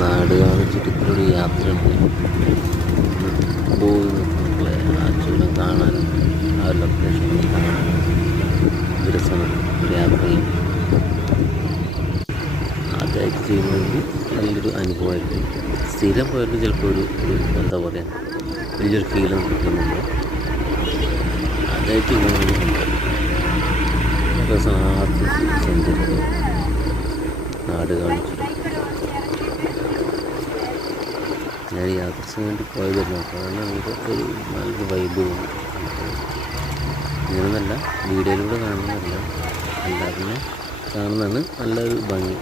നാട് കാണുന്ന ചുരത്തിലൊരു യാത്രയുണ്ട്. പോയി നിൽക്കുമ്പോഴേ ആ ചുരം കാണാനും ആ ലൊക്കേഷൻ കാണാനും രസമാണ്. ഒരു യാത്രയും ആദ്യമായിട്ട് ചെയ്യുന്നവർക്ക് നല്ലൊരു അനുഭവമായിരിക്കും. സ്ഥിരം പോയവർക്ക് ചിലപ്പോൾ ഒരു എന്താ പറയുക, വലിയൊരു ഫീലൊന്നും കിട്ടുന്നില്ല. ആദ്യമായിട്ട് പോകുന്നവർക്ക് രസമാണ്. ആദ്യത്തെ സഞ്ചരിക്കുക, നാട് കാണിച്ചു. ഞാൻ യാത്രയ്ക്ക് വേണ്ടി പോയതായിരുന്നു. അപ്പോഴാണ് നമുക്കൊക്കെ ഒരു നല്ലൊരു വൈബ് തോന്നി. ഇങ്ങനെയൊന്നല്ല, വീഡിയോയിലൂടെ കാണുന്നതല്ല, അല്ലാതെ കാണുന്നതാണ് നല്ലൊരു ഭംഗി.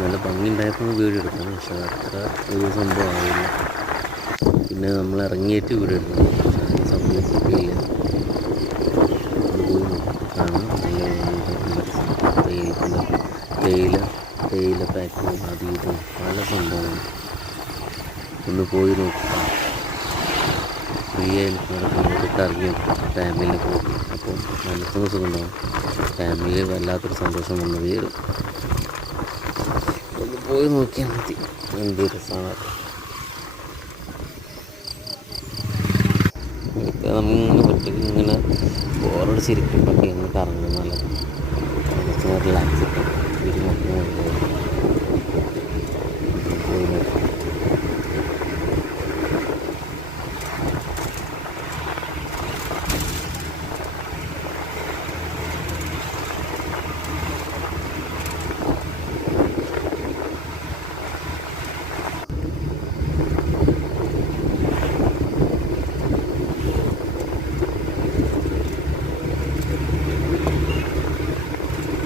നല്ല ഭംഗി ഉണ്ടായപ്പോൾ വീഡിയോ എടുക്കണം. പക്ഷെ അത്ര ഒരു സംഭവം ആവില്ല. പിന്നെ നമ്മൾ ഇറങ്ങിയിട്ട് വീഡിയോ എടുക്കണം. പക്ഷെ അതിന് സമ്മതിക്കില്ല. അത് പോയി കാണാം. നല്ല തേയില പാക്കിങ് അത് ഇതും പല സംഭവങ്ങളും ഒന്ന് പോയി നോക്കുക. ഫ്രീ ആയി നിൽക്കുന്നവരൊക്കെ ഇറങ്ങി നോക്കും. ഫാമിലിനെ കൂട്ടി അപ്പോൾ മനസ്സിന് സുഖം ഉണ്ടാവും. ഫാമിലിയിൽ വല്ലാത്തൊരു സന്തോഷം വന്നു വരും. ഒന്ന് പോയി നോക്കിയാൽ മതി. എന്ത് രസമാണ്. ഇപ്പം നമ്മളിങ്ങനെ ഒറ്റയ്ക്ക് ഇങ്ങനെ ബോറടിച്ചിരിക്കുമ്പോഴൊക്കെ ഇങ്ങനെ കറങ്ങുന്നതല്ല, മനസ്സിന് റിലാക്സ് കിട്ടും.